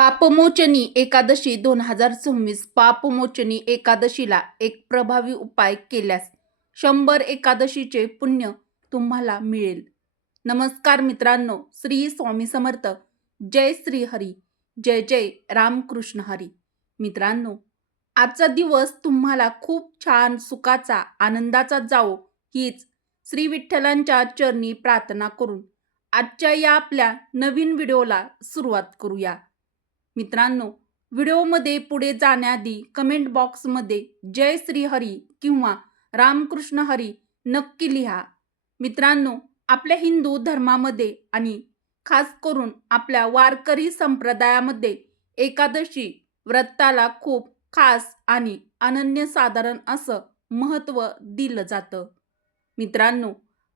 पापमोचनी एकादशी 2026 पापमोचनी एकादशीला एक प्रभावी उपाय केल्यास 100 एकादशीचे पुण्य तुम्हाला मिळेल. नमस्कार मित्रांनो, श्री स्वामी समर्थ. जय श्री हरी. जय जय रामकृष्ण हरी. मित्रांनो, आजचा दिवस तुम्हाला खूप छान सुखाचा आनंदाचा जावो हीच श्री विठ्ठलांच्या चरणी प्रार्थना करून आजच्या या आपल्या नवीन व्हिडिओला सुरुवात करूया. मित्रांनो, व्हिडिओमध्ये पुढे जाण्याआधी कमेंट बॉक्समध्ये जय श्री हरी किंवा रामकृष्ण हरी नक्की लिहा. मित्रांनो, आपल्या हिंदू धर्मामध्ये आणि खास करून आपल्या वारकरी संप्रदायामध्ये एकादशी व्रताला खूप खास आणि अनन्यसाधारण असं महत्त्व दिलं जातं. मित्रांनो,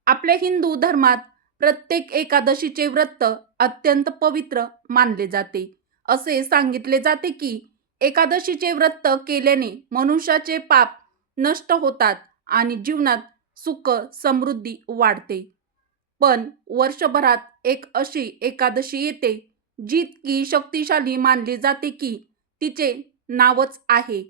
आपल्या हिंदू धर्मात प्रत्येक एकादशीचे व्रत अत्यंत पवित्र मानले जाते. असे सांगितले जाते की एकादशीचे व्रत केल्याने मनुष्याचे पाप नष्ट होतात आणि जीवनात सुख समृद्धी वाढते. पण वर्षभरात एक अशी एकादशी येते जी इतकी शक्तिशाली मानली जाते की तिचे नावच आहे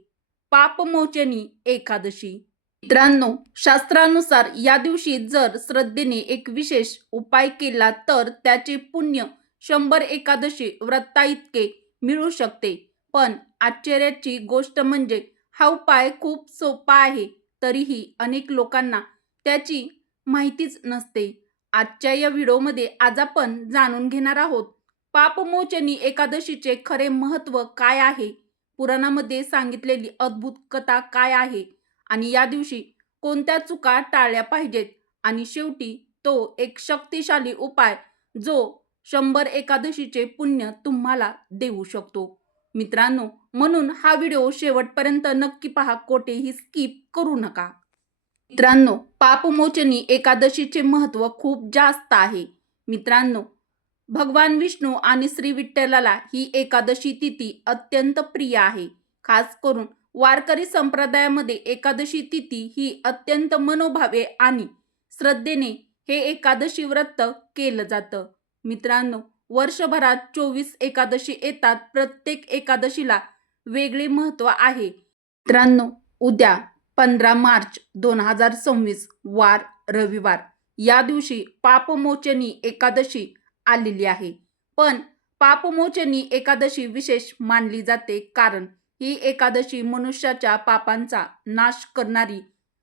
पापमोचनी एकादशी. मित्रांनो, शास्त्रानुसार या दिवशी जर श्रद्धेने एक विशेष उपाय केला तर त्याचे पुण्य 100 एकादशी व्रता इतके मिळू शकते. पण आश्चर्याची गोष्ट म्हणजे हा उपाय खूप सोपा आहे, तरीही अनेक लोकांना त्याची माहितीच नसते. आजच्या या व्हिडिओमध्ये आज आपण जाणून घेणार आहोत पापमोचनी एकादशीचे खरे महत्त्व काय आहे, पुराणामध्ये सांगितलेली अद्भुत कथा काय आहे आणि या दिवशी कोणत्या चुका टाळल्या पाहिजेत आणि शेवटी तो एक शक्तिशाली उपाय जो 100 एकादशीचे पुण्य तुम्हाला देऊ शकतो. मित्रांनो, म्हणून हा व्हिडिओ शेवटपर्यंत नक्की पहा, कोठेही स्किप करू नका. मित्रांनो, पापमोचनी एकादशीचे महत्त्व खूप जास्त आहे. मित्रांनो, भगवान विष्णू आणि श्री विठ्ठलाला ही एकादशी तिथी अत्यंत प्रिय आहे. खास करून वारकरी संप्रदायामध्ये एकादशी तिथी ही अत्यंत मनोभावे आणि श्रद्धेने हे एकादशी व्रत केलं जातं. मित्रांनो, वर्षभरात 24 एकादशी येतात. प्रत्येक एकादशीला वेगळे महत्त्व आहे. मित्रांनो, उद्या 15 मार्च 2026 वार रविवार या दिवशी पापमोचनी एकादशी आलेली आहे. पण पापमोचनी एकादशी विशेष मानली जाते कारण ही एकादशी मनुष्याच्या पापांचा नाश करणारी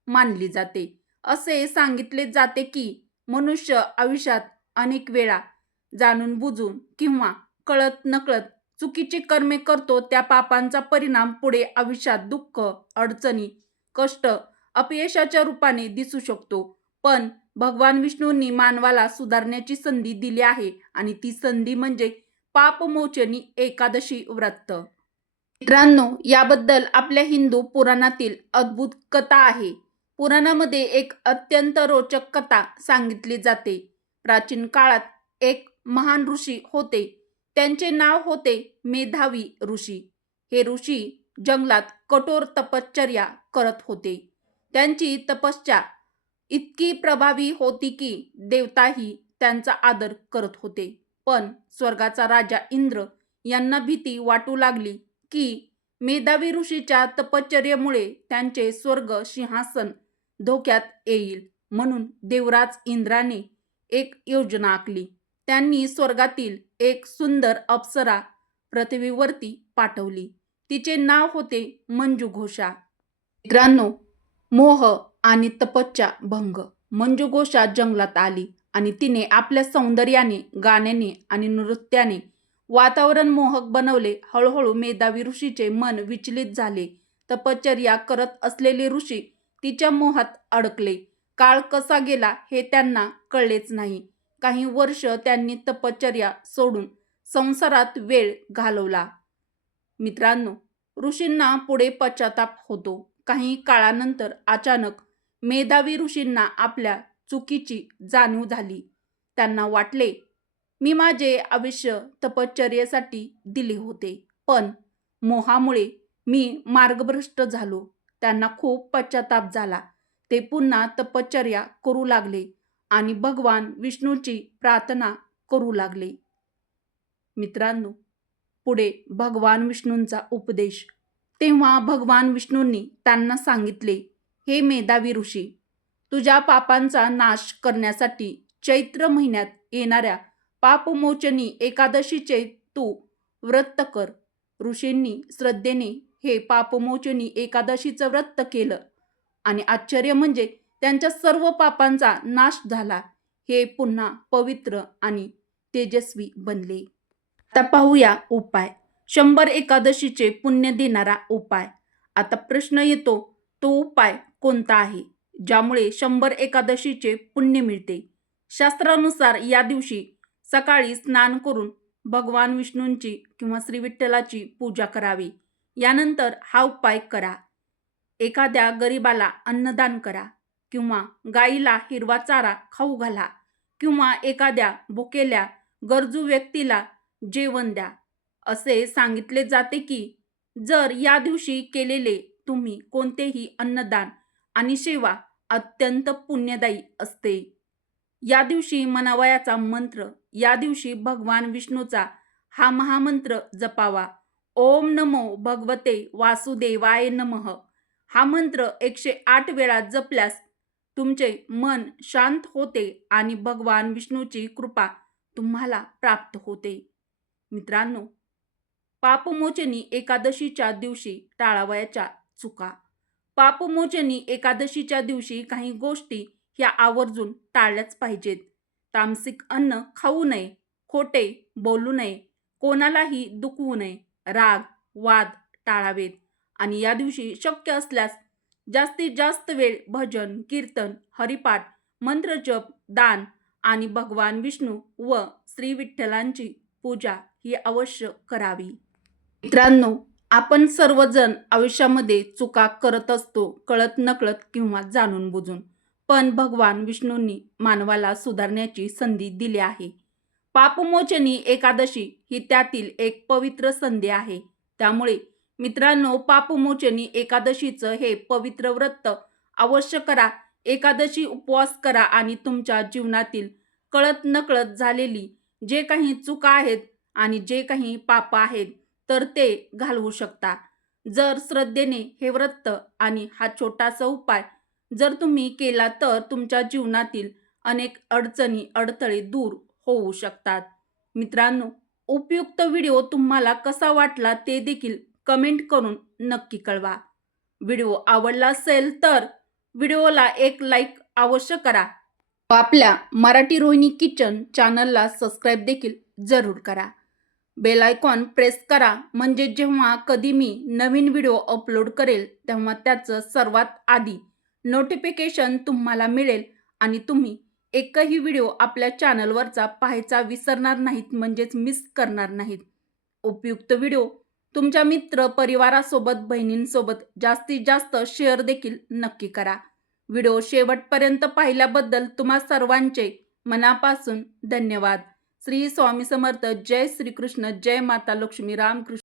मानली जाते. असे सांगितले जाते की मनुष्य आयुष्यात अनेक वेळा जाणून बुजून किंवा कळत नकळत चुकीची कर्मे करतो. त्या पापांचा परिणाम पुढे आयुष्यात दुःख, अडचणी, कष्ट, अपयशाच्या रूपाने दिसू शकतो. पण भगवान विष्णूंनी मानवाला सुधारण्याची संधी दिली आहे आणि ती संधी म्हणजे पापमोचनी एकादशी व्रत. मित्रांनो, याबद्दल आपल्या हिंदू पुराणातील अद्भुत कथा आहे. पुराणामध्ये एक अत्यंत रोचक कथा सांगितली जाते. प्राचीन काळात एक महान ऋषी होते. त्यांचे नाव होते मेधावी ऋषी. हे ऋषी जंगलात कठोर तपश्चर्या करत होते. त्यांची तपश्चर्या इतकी प्रभावी होती की देवताही त्यांचा आदर करत होते. पण स्वर्गाचा राजा इंद्र यांना भीती वाटू लागली की मेधावी ऋषीच्या तपश्चर्येमुळे त्यांचे स्वर्ग सिंहासन धोक्यात येईल. म्हणून देवराज इंद्राने एक योजना आखली. त्यांनी स्वर्गातील एक सुंदर अप्सरा पृथ्वीवरती पाठवली. तिचे नाव होते मंजुघोषा. मित्रांनो, मोह आणि तपस्या भंग. मंजुघोषा जंगलात आली आणि तिने आपल्या सौंदर्याने, गाण्याने आणि नृत्याने वातावरण मोहक बनवले. हळूहळू मेधावी ऋषीचे मन विचलित झाले. तपश्चर्या करत असलेले ऋषी तिच्या मोहात अडकले. काळ कसा गेला हे त्यांना कळलेच नाही. काही वर्ष त्यांनी तपश्चर्या सोडून संसारात वेळ घालवला. मित्रांनो, ऋषींना पुढे पश्चाताप होतो. काही काळानंतर अचानक मेधावी ऋषींना आपल्या चुकीची जाणीव झाली. त्यांना वाटले, मी माझे आयुष्य तपश्चर्येसाठी दिले होते, पण मोहामुळे मी मार्गभ्रष्ट झालो. त्यांना खूप पश्चाताप झाला. ते पुन्हा तपश्चर्या करू लागले आणि भगवान विष्णूची प्रार्थना करू लागले. मित्रांनो, पुढे भगवान विष्णूंचा उपदेश. तेव्हा भगवान विष्णूंनी त्यांना सांगितले, हे मेधावी ऋषी, तुझ्या पापांचा नाश करण्यासाठी चैत्र महिन्यात येणाऱ्या पापमोचनी एकादशीचे तू व्रत कर. ऋषींनी श्रद्धेने हे पापमोचनी एकादशीचं व्रत केलं आणि आश्चर्य म्हणजे त्यांच्या सर्व पापांचा नाश झाला. हे पुन्हा पवित्र आणि तेजस्वी बनले. आता पाहूया उपाय. 100 एकादशीचे पुण्य देणारा उपाय. आता प्रश्न येतो, तो उपाय कोणता आहे ज्यामुळे 100 एकादशीचे पुण्य मिळते? शास्त्रानुसार या दिवशी सकाळी स्नान करून भगवान विष्णूंची किंवा श्री विठ्ठलाची पूजा करावी. यानंतर हा उपाय करा. एखाद्या गरिबाला अन्नदान करा किंवा गाईला हिरवा चारा खाऊ घाला किंवा एखाद्या भुकेल्या गरजू व्यक्तीला जेवण द्या. असे सांगितले जाते की जर या दिवशी केलेले तुम्ही कोणतेही अन्नदान आणि सेवा अत्यंत पुण्यदायी असते. या दिवशी मनावयाचा मंत्र, या दिवशी भगवान विष्णूचा हा महामंत्र जपावा. ओम नमो भगवते वासुदेवाय नमः. हा मंत्र 108 वेळा जपल्यास तुमचे मन शांत होते आणि भगवान विष्णूची कृपा तुम्हाला प्राप्त होते. मित्रांनो, पापमोचनी एकादशीच्या दिवशी टाळावयाच्या चुका. पापमोचनी एकादशीच्या दिवशी काही गोष्टी ह्या आवर्जून टाळल्याच पाहिजेत. तामसिक अन्न खाऊ नये, खोटे बोलू नये, कोणालाही दुखवू नये, राग वाद टाळावेत आणि या दिवशी शक्य असल्यास जास्तीत जास्त वेळ भजन, कीर्तन, हरिपाठ, मंत्रजप, दान आणि भगवान विष्णू व श्री विठ्ठलांची पूजा ही अवश्य करावी. मित्रांनो, आपण सर्वजण आयुष्यामध्ये चुका करत असतो, कळत नकळत किंवा जाणून बुजून. पण भगवान विष्णूंनी मानवाला सुधारण्याची संधी दिली आहे. पापमोचनी एकादशी ही त्यातील एक पवित्र संधी आहे. त्यामुळे मित्रांनो, पापमोचनी एकादशीचं हे पवित्र व्रत अवश्य करा. एकादशी उपवास करा आणि तुमच्या जीवनातील कळत नकळत झालेली जे काही चुका आहेत आणि जे काही पाप आहेत तर ते घालवू शकता. जर श्रद्धेने हे व्रत आणि हा छोटासा उपाय जर तुम्ही केला तर तुमच्या जीवनातील अनेक अडचणी अडथळे दूर होऊ शकतात. मित्रांनो, उपयुक्त व्हिडिओ तुम्हाला कसा वाटला ते देखील कमेंट करून नक्की कळवा. व्हिडिओ आवडला असेल तर व्हिडिओला एक लाईक अवश्य करा. आपल्या मराठी रोहिणी किचन चॅनलला सबस्क्राईब देखील जरूर करा. बेल आयकॉन प्रेस करा म्हणजे जेव्हा कधी मी नवीन व्हिडिओ अपलोड करेल तेव्हा त्याचं सर्वात आधी नोटिफिकेशन तुम्हाला मिळेल आणि तुम्ही एकही व्हिडिओ आपल्या चॅनलवरचा पाहायचा विसरणार नाहीत, म्हणजेच मिस करणार नाहीत. उपयुक्त व्हिडिओ तुमच्या मित्र परिवारासोबत, बहिणींसोबत जास्तीत जास्त शेअर देखील नक्की करा. व्हिडिओ शेवटपर्यंत पाहिल्याबद्दल तुम्हा सर्वांचे मनापासून धन्यवाद. श्री स्वामी समर्थ. जय श्रीकृष्ण. जय माता लक्ष्मी. रामकृष्ण.